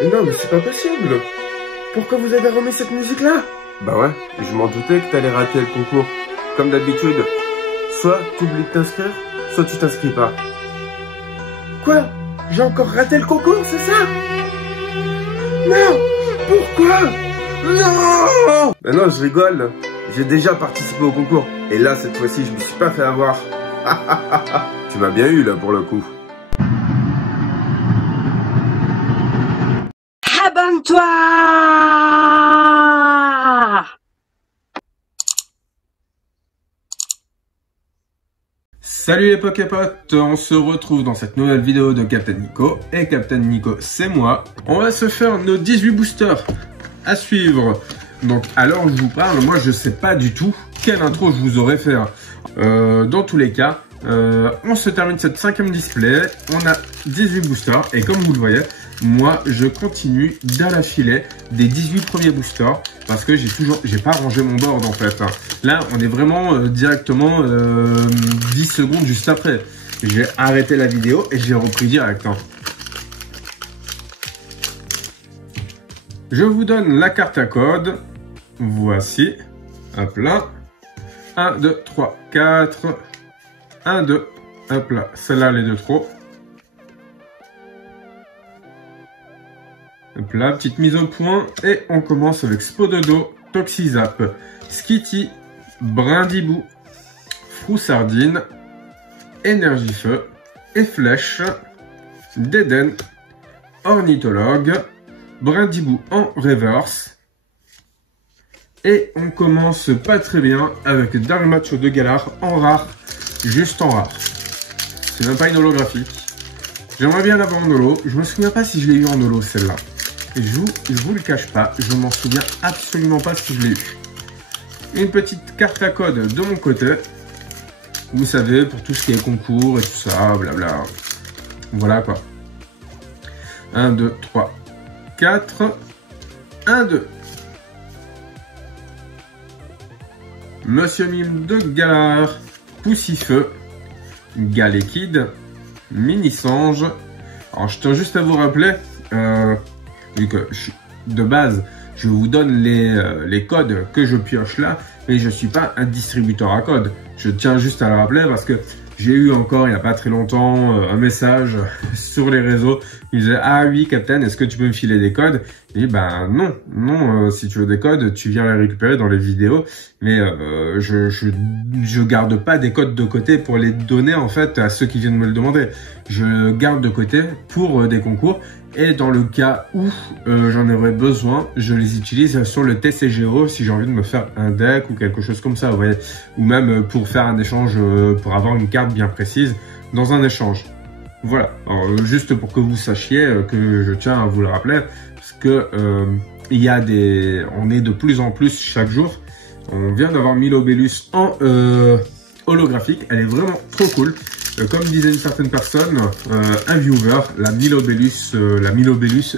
Non, mais c'est pas possible. Pourquoi vous avez remis cette musique-là? Bah ouais, je m'en doutais que t'allais rater le concours. Comme d'habitude, soit t'oublies de t'inscrire, soit tu t'inscris pas. Quoi? J'ai encore raté le concours, c'est ça? Non! Pourquoi? Non! Ben non, je rigole. J'ai déjà participé au concours. Et là, cette fois-ci, je me suis pas fait avoir. Tu m'as bien eu, là, pour le coup. Abonne-toi! Salut les Poképotes, on se retrouve dans cette nouvelle vidéo de Captain Nico. Et Captain Nico, c'est moi. On va se faire nos 18 boosters à suivre. Donc, à l'heure où je vous parle, moi, je sais pas du tout quelle intro je vous aurais fait. Dans tous les cas, on se termine cette 5e display. On a 18 boosters. Et comme vous le voyez, moi, je continue d'affilée des 18 premiers boosters parce que j'ai pas rangé mon board en fait. Là, on est vraiment directement 10 secondes juste après. J'ai arrêté la vidéo et j'ai repris direct. Je vous donne la carte à code. Voici. Hop là. 1, 2, 3, 4. 1, 2. Hop là. Celle-là, les deux trop. Hop là, petite mise au point. Et on commence avec Spododo, Toxizap, Skitty, Brindibou, Froussardine, Énergie-Feu, Efflèche, Déden, Ornithologue, Brindibou en reverse. Et on commence pas très bien avec Dalmacho de Galar en rare, juste en rare. C'est même pas une holographique. J'aimerais bien l'avoir en holo. Je me souviens pas si je l'ai eu en holo celle-là. Je vous le cache pas, je m'en souviens absolument pas si je l'ai eu. Une petite carte à code de mon côté. Vous savez, pour tout ce qui est concours et tout ça, blabla. Voilà quoi. 1, 2, 3, 4. 1, 2. Monsieur Mime de Galar, Poussifeu, Galékid, Mini-Sange. Alors je tiens juste à vous rappeler, vu que de base, je vous donne les codes que je pioche là, mais je ne suis pas un distributeur à code. Je tiens juste à le rappeler parce que j'ai eu encore il n'y a pas très longtemps un message sur les réseaux. Il disait ah oui Captain, est-ce que tu peux me filer des codes? Et ben non, si tu veux des codes, tu viens les récupérer dans les vidéos. Mais je garde pas des codes de côté pour les donner en fait à ceux qui viennent me le demander. Je garde de côté pour des concours. Et dans le cas où j'en aurais besoin, je les utilise sur le TCGO si j'ai envie de me faire un deck ou quelque chose comme ça, vous voyez. Ou même pour faire un échange, pour avoir une carte bien précise dans un échange. Voilà, alors, juste pour que vous sachiez que je tiens à vous le rappeler, parce que il y a on est de plus en plus chaque jour. On vient d'avoir Milobellus en holographique, elle est vraiment trop cool. Comme disait une certaine personne, un viewer, la Milobellus,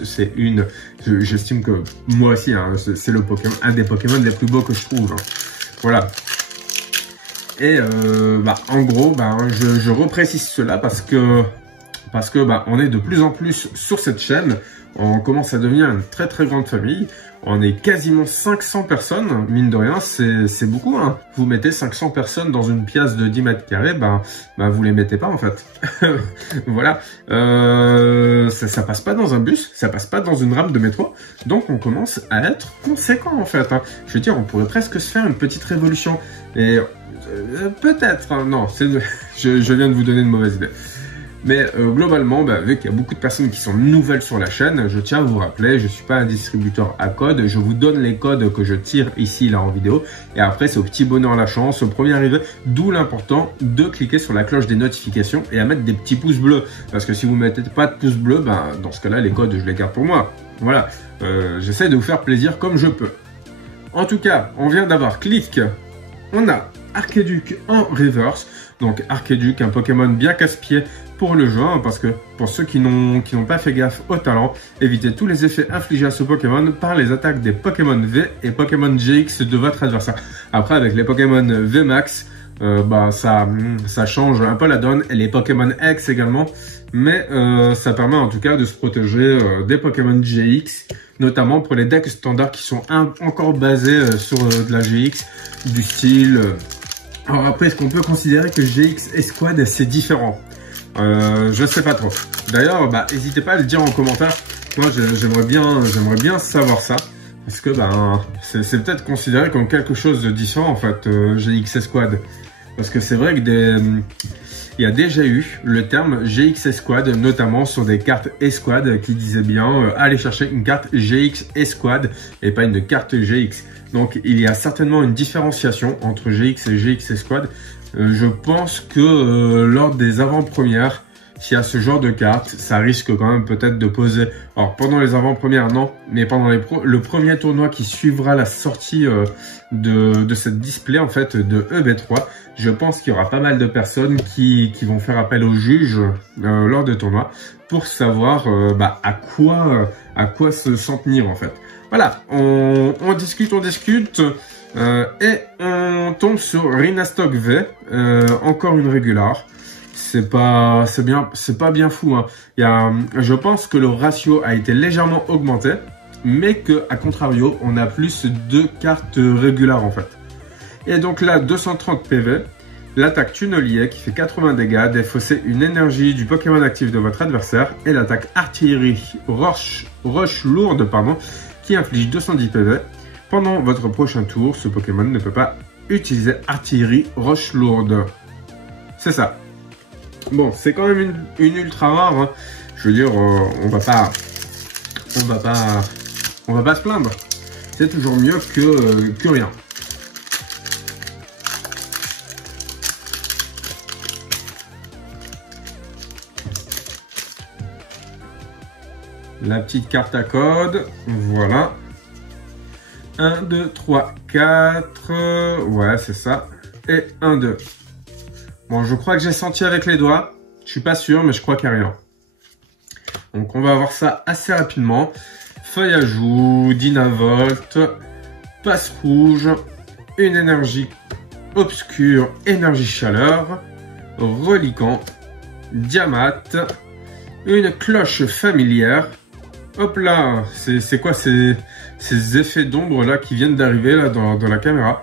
c'est une, j'estime que moi aussi, hein, c'est le Pokémon, un des Pokémon les plus beaux que je trouve. Hein. Voilà. Et en gros, je reprécise cela parce que on est de plus en plus sur cette chaîne. On commence à devenir une très très grande famille. On est quasiment 500 personnes, mine de rien, c'est beaucoup. Hein. Vous mettez 500 personnes dans une pièce de 10 mètres carrés, vous les mettez pas en fait. Voilà, ça passe pas dans un bus, ça passe pas dans une rame de métro, donc on commence à être conséquent en fait. Hein. Je veux dire, on pourrait presque se faire une petite révolution. Et peut-être, hein, non, je viens de vous donner une mauvaise idée. Mais globalement, vu qu'il y a beaucoup de personnes qui sont nouvelles sur la chaîne, je tiens à vous rappeler, je ne suis pas un distributeur à code, je vous donne les codes que je tire ici, là en vidéo, et après c'est au petit bonheur la chance, au premier arrivé, d'où l'important de cliquer sur la cloche des notifications et à mettre des petits pouces bleus, parce que si vous ne mettez pas de pouces bleus, dans ce cas-là, les codes, je les garde pour moi. Voilà, j'essaie de vous faire plaisir comme je peux. En tout cas, on vient d'avoir Click, on a Arceduc en reverse. Donc Arceduc, un Pokémon bien casse-pied pour le jeu, hein, parce que pour ceux qui n'ont pas fait gaffe au talent, évitez tous les effets infligés à ce Pokémon par les attaques des Pokémon V et Pokémon GX de votre adversaire. Après, avec les Pokémon VMAX, ça change un peu la donne. Et les Pokémon X également, mais ça permet en tout cas de se protéger des Pokémon GX, notamment pour les decks standards qui sont encore basés sur de la GX, du style... alors après, est-ce qu'on peut considérer que GX Escouade c'est différent? Je sais pas trop. D'ailleurs, bah, n'hésitez pas à le dire en commentaire. Moi, j'aimerais bien savoir ça. Parce que ben, c'est peut-être considéré comme quelque chose de différent en fait, GX Escouade. Parce que c'est vrai que il y a déjà eu le terme GX Escouade, notamment sur des cartes Escouade qui disaient bien aller chercher une carte GX Escouade et pas une carte GX. Donc il y a certainement une différenciation entre GX et GX Escouade. Je pense que lors des avant-premières, s'il y a ce genre de carte, ça risque quand même peut-être de poser... Alors pendant les avant-premières, non, mais pendant le premier tournoi qui suivra la sortie de cette display en fait de EB3, je pense qu'il y aura pas mal de personnes qui vont faire appel au juge lors des tournois pour savoir à quoi s'en tenir en fait. Voilà, on discute et on tombe sur Rhinastock V, encore une régular. C'est pas bien fou, hein. Je pense que le ratio a été légèrement augmenté, mais que à contrario, on a plus de cartes régulières en fait. Et donc là, 230 PV, l'attaque tunnelier qui fait 80 dégâts, défausser une énergie du Pokémon actif de votre adversaire, et l'attaque artillerie roche lourde, qui inflige 210 PV. Pendant votre prochain tour, ce Pokémon ne peut pas utiliser artillerie roche lourde. C'est ça. Bon, c'est quand même une ultra rare, hein. Je veux dire, on va pas se plaindre. C'est toujours mieux que rien. La petite carte à code, voilà. 1, 2, 3, 4, ouais, c'est ça. Et 1, 2. Bon, je crois que j'ai senti avec les doigts. Je suis pas sûr, mais je crois qu'il n'y a rien. Donc, on va voir ça assez rapidement. Feuille à joue, Dynavolt, passe rouge, une énergie obscure, énergie chaleur, reliquant, diamate, une cloche familière. Hop là, c'est quoi ces effets d'ombre là qui viennent d'arriver là dans la caméra?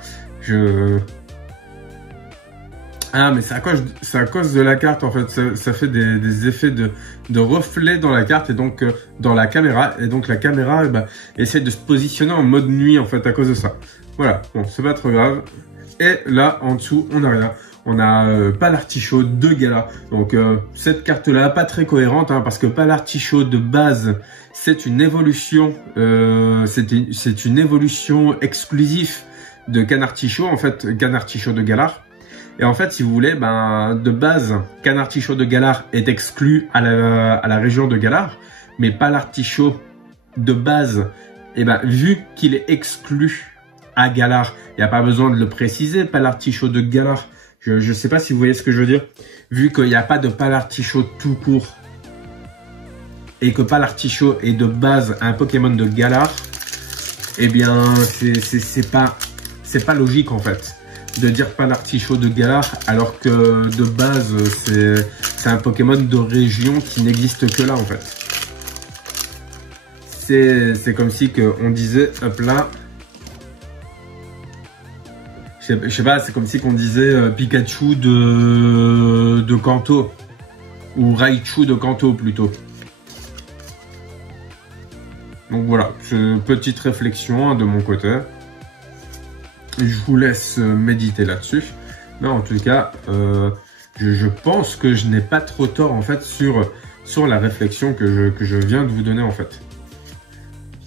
Ah, mais c'est à cause de la carte en fait, ça fait des effets de reflets dans la carte et donc dans la caméra, et donc la caméra essaie de se positionner en mode nuit en fait à cause de ça. Voilà, bon, c'est pas trop grave. Et là en dessous on a rien. On a Palartichaut de Gala. Donc cette carte là pas très cohérente, hein, parce que Palartichaut de base c'est une évolution, c'est une évolution exclusive de Canartichaut en fait, Canartichaut de Galar. Et en fait, si vous voulez, de base, Canartichaut de Galar est exclu à la région de Galar, mais Palartichaut de base, vu qu'il est exclu à Galar, il n'y a pas besoin de le préciser, Palartichaut de Galar. Je ne sais pas si vous voyez ce que je veux dire. Vu qu'il n'y a pas de Palartichaut tout court, et que Palartichaut est de base un Pokémon de Galar, eh bien, c'est pas logique en fait de dire Palartichaut de Galar, alors que de base c'est un Pokémon de région qui n'existe que là en fait. C'est comme si on disait, hop là, je sais pas, c'est comme si on disait Pikachu de Kanto, ou Raichu de Kanto plutôt. Donc voilà, petite réflexion de mon côté. Je vous laisse méditer là-dessus. Mais en tout cas, je pense que je n'ai pas trop tort en fait sur la réflexion que je viens de vous donner en fait.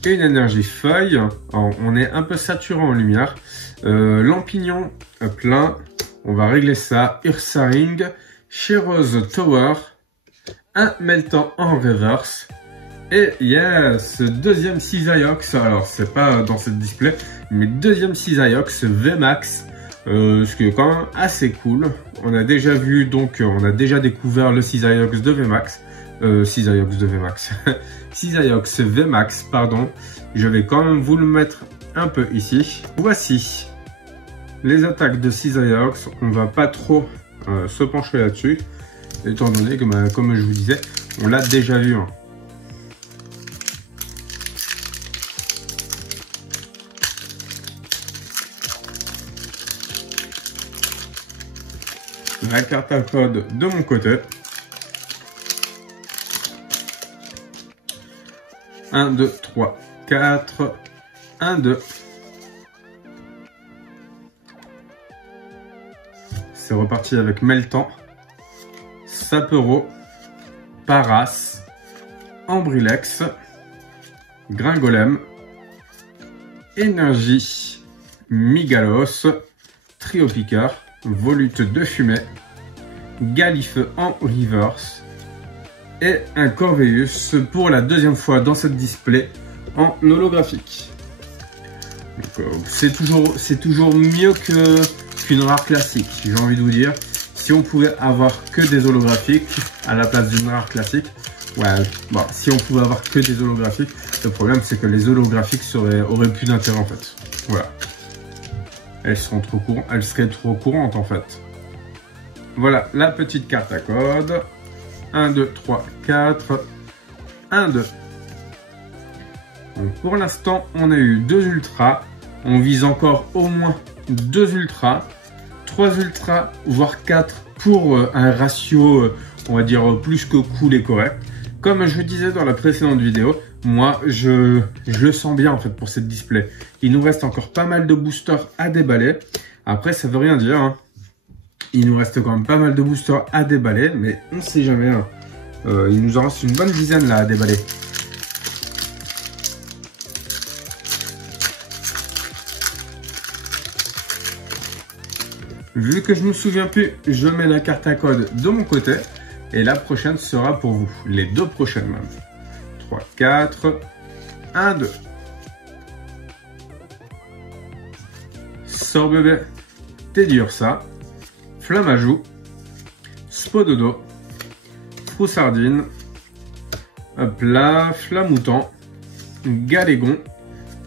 Et une énergie feuille. Alors, on est un peu saturé en lumière. Lampignon plein. On va régler ça. Ursaring. Chéreuse Tower. Un Meltan en reverse. Et yes, deuxième Cisaiox, alors c'est pas dans cette display, mais deuxième Cisaiox VMAX, ce qui est quand même assez cool. On a déjà vu, donc on a déjà découvert le Cisaiox de VMAX, Cisaiox VMAX, pardon. Je vais quand même vous le mettre un peu ici. Voici les attaques de Cisaiox, on va pas trop se pencher là-dessus. étant donné que, comme je vous disais, on l'a déjà vu. Hein. La carte à code de mon côté. 1, 2, 3, 4, 1, 2. C'est reparti avec Meltan, Sapero, Paras, Ambrilex, Gringolem, Énergie, Migalos, Triopiqueur, Volute de fumée, Galifeu en reverse et un Corveus pour la deuxième fois dans cette display en holographique. C'est toujours mieux qu'une rare classique, j'ai envie de vous dire. Si on pouvait avoir que des holographiques à la place d'une rare classique, ouais, bon, si on pouvait avoir que des holographiques, le problème c'est que les holographiques auraient plus d'intérêt en fait. Voilà. Elles seraient trop courantes en fait. Voilà la petite carte à code. 1, 2, 3, 4. 1, 2. Donc pour l'instant, on a eu 2 ultras. On vise encore au moins 2 ultras. 3 ultras, voire 4 pour un ratio, on va dire, plus que cool et correct. Comme je disais dans la précédente vidéo, moi, je le sens bien en fait pour cette display. Il nous reste encore pas mal de boosters à déballer. Après, ça veut rien dire. Hein. Il nous reste quand même pas mal de boosters à déballer, mais on ne sait jamais. Hein. Il nous en reste une bonne dizaine là à déballer. Vu que je me souviens plus, je mets la carte à code de mon côté. Et la prochaine sera pour vous. Les 2 prochaines même. 3, 4, 1, 2. Sort bébé, Teddiursa, Flammajou, Spododo, Froussardine, hop là, Flamoutant, Galégon,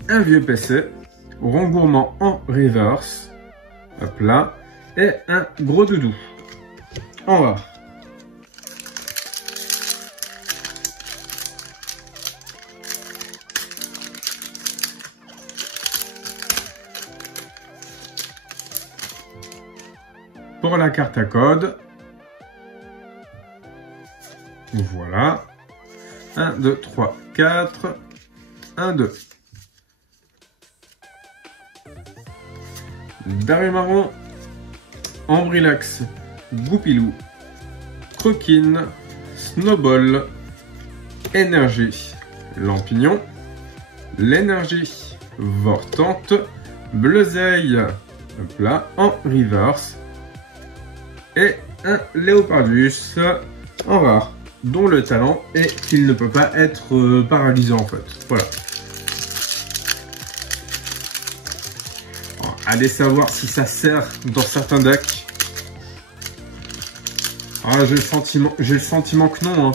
un vieux PC, Rongourmand en reverse, hop là, et un gros doudou. En rare. Pour la carte à code, voilà, 1, 2, 3, 4, 1, 2. Darumarion, Ambrilax, Goupilou, Coquine, Snowball, Énergie, Lampignon, l'Énergie, Vortante, Bleuzeille, hop là, en reverse, et un Léopardus en rare, dont le talent est qu'il ne peut pas être paralysant en fait. Voilà. Alors, allez savoir si ça sert dans certains decks. Ah, j'ai le sentiment que non, hein.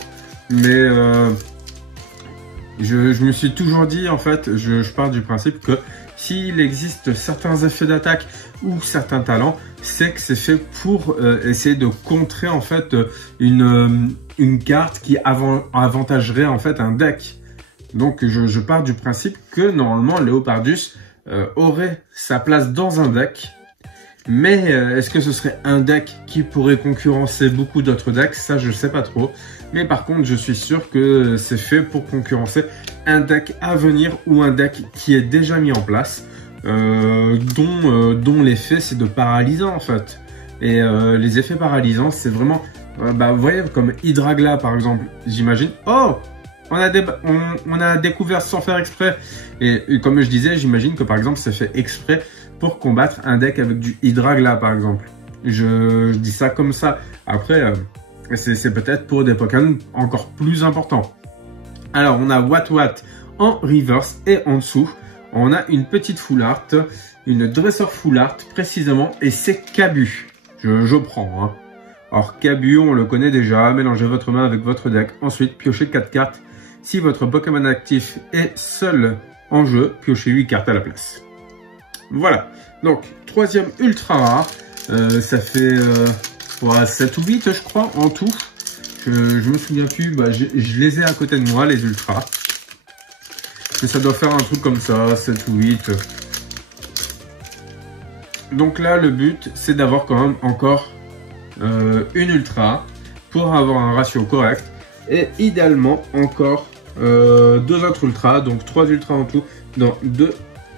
Mais je me suis toujours dit, en fait, je pars du principe que s'il existe certains effets d'attaque ou certains talents, c'est que c'est fait pour essayer de contrer en fait une carte qui avantagerait en fait un deck. Donc je pars du principe que normalement Léopardus aurait sa place dans un deck. Mais est-ce que ce serait un deck qui pourrait concurrencer beaucoup d'autres decks? Ça, je sais pas trop. Mais par contre, je suis sûr que c'est fait pour concurrencer un deck à venir ou un deck qui est déjà mis en place, dont l'effet, c'est de paralysant en fait. Et les effets paralysants, c'est vraiment... vous voyez, comme Hydragla par exemple, j'imagine... Oh, on a découvert sans faire exprès. Et comme je disais, j'imagine que par exemple, c'est fait exprès pour combattre un deck avec du Hydragla par exemple. Je dis ça comme ça. Après, c'est peut-être pour des Pokémon encore plus importants. Alors, on a Watwat en reverse et en dessous, on a une petite full art, une dresseur full art précisément, et c'est Cabu. Je prends. Hein. Alors, Cabu, on le connaît déjà. Mélangez votre main avec votre deck. Ensuite, piochez 4 cartes. Si votre Pokémon actif est seul en jeu, piochez 8 cartes à la place. Voilà. Donc, troisième ultra rare. Ça fait 7 ou 8, je crois, en tout. Je me souviens plus, bah, je les ai à côté de moi, les ultras. Mais ça doit faire un truc comme ça, 7 ou 8. Donc là, le but, c'est d'avoir quand même encore une ultra pour avoir un ratio correct. Et idéalement, encore 2 autres ultras, donc 3 ultras en tout, dans 2,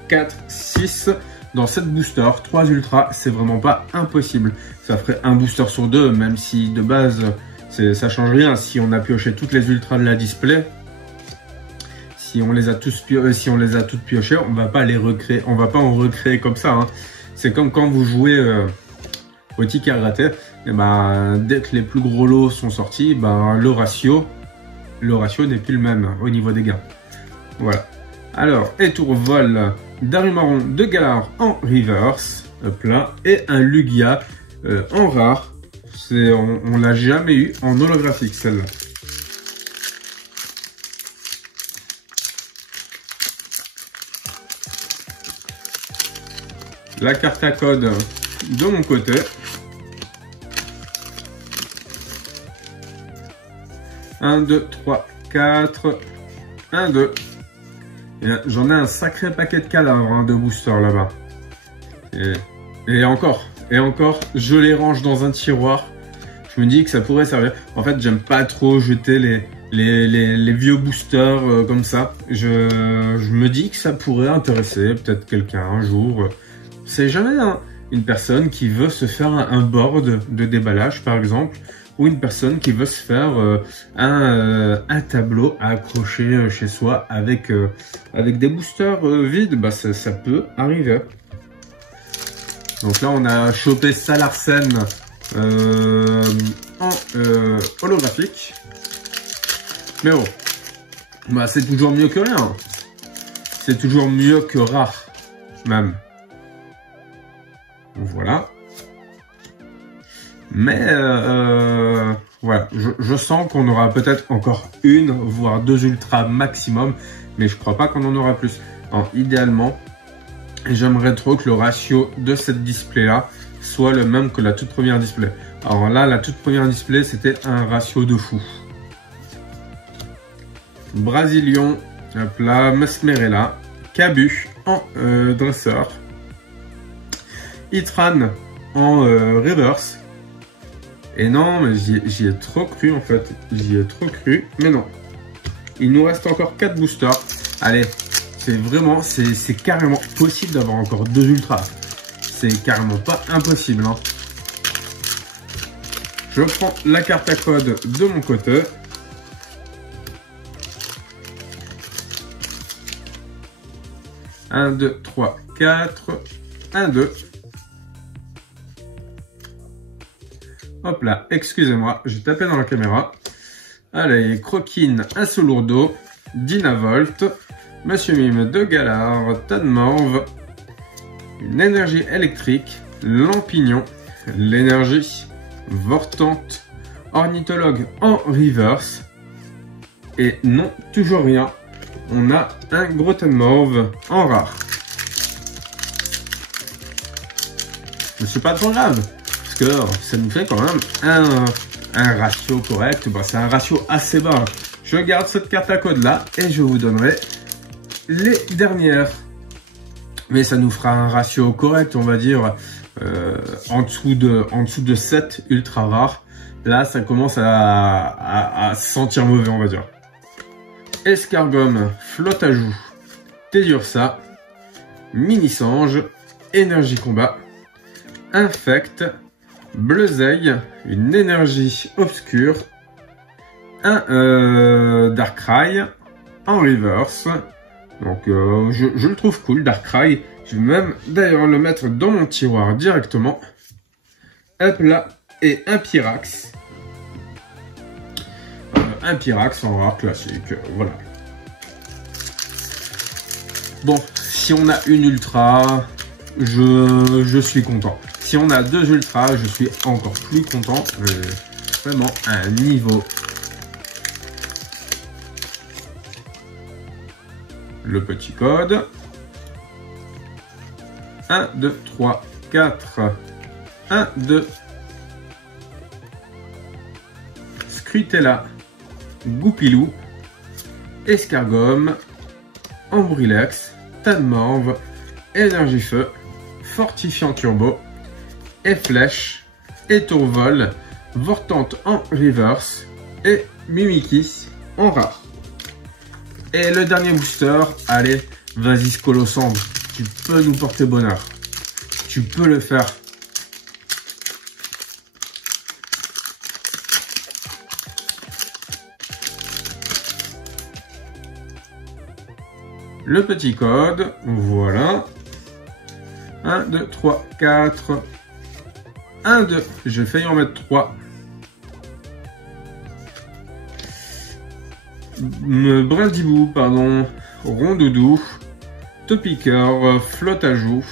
4, 6, dans 7 boosters. 3 ultras, c'est vraiment pas impossible. Ça ferait un booster sur 2, même si de base, ça change rien. Si on a pioché toutes les ultras de la display, si on les a toutes piochées, on va pas les recréer, on va pas en recréer comme ça. Hein. C'est comme quand vous jouez au ticket à gratter, et ben, dès que les plus gros lots sont sortis, ben, le ratio n'est plus le même au niveau des gains. Voilà. Alors, et tour vol d'Arimaron de Galar en reverse, hop là, et un Lugia en rare. On l'a jamais eu en holographique celle-là. La carte à code de mon côté. Un, 2, 3, 4. 1, 2. J'en ai un sacré paquet de cadavres hein, de boosters là-bas. Et encore, je les range dans un tiroir. Je me dis que ça pourrait servir. En fait, j'aime pas trop jeter les vieux boosters comme ça. Je me dis que ça pourrait intéresser peut-être quelqu'un un jour. C'est jamais hein, une personne qui veut se faire un board de déballage par exemple, ou une personne qui veut se faire un tableau à accrocher chez soi avec des boosters vides, bah ça peut arriver. Donc là on a chopé Salarsen en holographique. Mais bon, bah c'est toujours mieux que rien. C'est toujours mieux que rare même. Voilà. Mais voilà, je sens qu'on aura peut-être encore une, voire 2 ultras maximum, mais je crois pas qu'on en aura plus. Alors, idéalement, j'aimerais trop que le ratio de cette display là soit le même que la toute première display. Alors là, la toute première display, c'était un ratio de fou. Brasilion, hop là, Mesmerella, Cabu en dresseur, Itran en reverse. Et non, mais j'y ai trop cru en fait. J'y ai trop cru. Mais non. Il nous reste encore 4 boosters. Allez, c'est carrément possible d'avoir encore 2 ultras. C'est carrément pas impossible. Hein. Je prends la carte à code de mon côté. Un, 2, 3, 4. 1, 2. Hop là, excusez-moi, j'ai tapé dans la caméra. Allez, Croquine, Insolourdo, Dynavolt, Monsieur Mime de Galar, Tadmorve, une énergie électrique, Lampignon, l'énergie, Vortante, Ornithologue en reverse. Et non, toujours rien. On a un gros Tadmorve en rare. Mais c'est pas trop grave. Ça nous fait quand même un ratio correct, bah, c'est un ratio assez bas. Je garde cette carte à code là et je vous donnerai les dernières. Mais ça nous fera un ratio correct, on va dire, en dessous de 7 ultra rares. Là, ça commence à se sentir mauvais, on va dire. Escargum, Flotte à joue, Tedursa, Mini-Sange, Énergie Combat, Infect, Bleuzeil, une énergie obscure, un Darkrai en reverse. Donc je le trouve cool, Darkrai. Je vais même d'ailleurs le mettre dans mon tiroir directement. Hop là, et un Pyrax. Un Pyrax en rare classique, voilà. Bon, si on a une ultra, je suis content. Si on a 2 ultras, je suis encore plus content. Vraiment un niveau. Le petit code. 1, 2, 3, 4. 1, 2. Crutella, Goupilou, Escargomme, Ambrilex, Tanmorve, Énergie-Feu, Fortifiant Turbo, Flèche, Tourvol, Vortante en reverse et Mimikis en rare. Et le dernier booster, allez, vas-y Scolosandre, tu peux nous porter bonheur. Tu peux le faire. Le petit code, voilà. 1, 2, 3, 4. 1, 2. J'ai failli en mettre 3. Brindibou, pardon. Rondoudou. Topiqueur. Flotte à joue.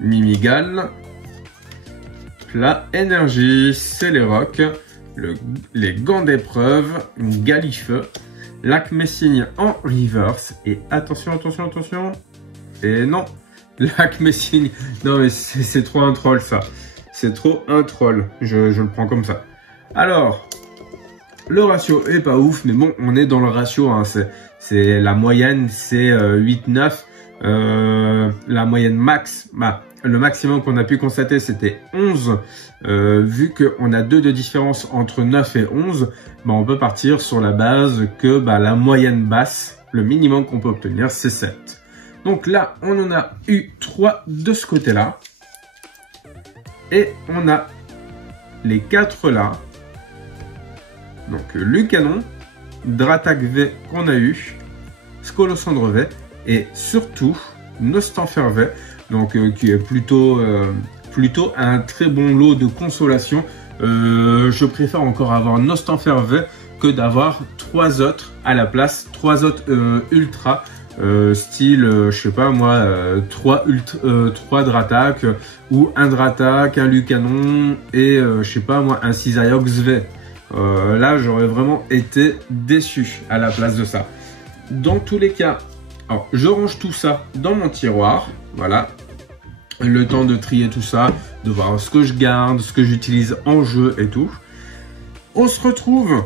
Mimigal. Plat énergie. Céléroc. Les gants d'épreuve. Galifeu. Lac Messigne en reverse. Et attention, attention, attention. Et non. Lac Messigne. Non mais c'est trop un troll ça. C'est trop un troll. Je le prends comme ça. Alors. Le ratio est pas ouf. Mais bon, on est dans le ratio. Hein. C'est la moyenne. C'est 8-9. La moyenne max. Bah, le maximum qu'on a pu constater c'était 11. Vu qu'on a 2 de différence entre 9 et 11. Bah, on peut partir sur la base que bah, la moyenne basse, le minimum qu'on peut obtenir, c'est 7. Donc là, on en a eu 3 de ce côté-là. Et on a les 4 là. Donc Lucanon, Dratac V qu'on a eu, Scolosandre V et surtout Nostanfer V. Donc qui est plutôt un très bon lot de consolation. Je préfère encore avoir Nostanfer V que d'avoir 3 autres à la place, 3 autres ultra style je sais pas moi 3 Dratac ou un Dratac, un Lucanon et je sais pas moi un Cisaiox V. Là j'aurais vraiment été déçu à la place de ça. Dans tous les cas, alors je range tout ça dans mon tiroir, voilà. Le temps de trier tout ça, de voir ce que je garde, ce que j'utilise en jeu et tout. On se retrouve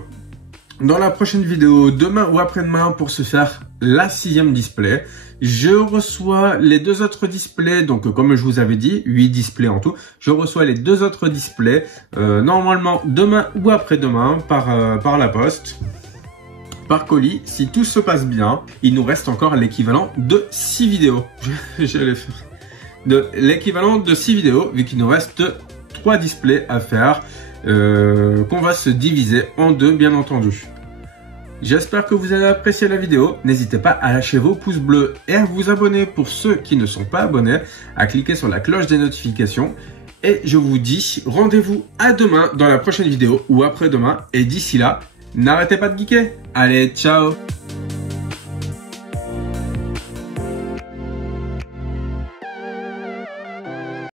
dans la prochaine vidéo, demain ou après-demain, pour se faire la 6e display. Je reçois les 2 autres displays, donc comme je vous avais dit, 8 displays en tout. Je reçois les 2 autres displays, normalement demain ou après-demain, par la poste. Par colis, si tout se passe bien, il nous reste encore l'équivalent de 6 vidéos. J'allais faire... l'équivalent de 6 vidéos, vu qu'il nous reste 3 displays à faire, qu'on va se diviser en 2 bien entendu. J'espère que vous avez apprécié la vidéo. N'hésitez pas à lâcher vos pouces bleus et à vous abonner pour ceux qui ne sont pas abonnés, à cliquer sur la cloche des notifications. Et je vous dis rendez-vous à demain dans la prochaine vidéo ou après-demain. Et d'ici là, n'arrêtez pas de geeker. Allez, ciao!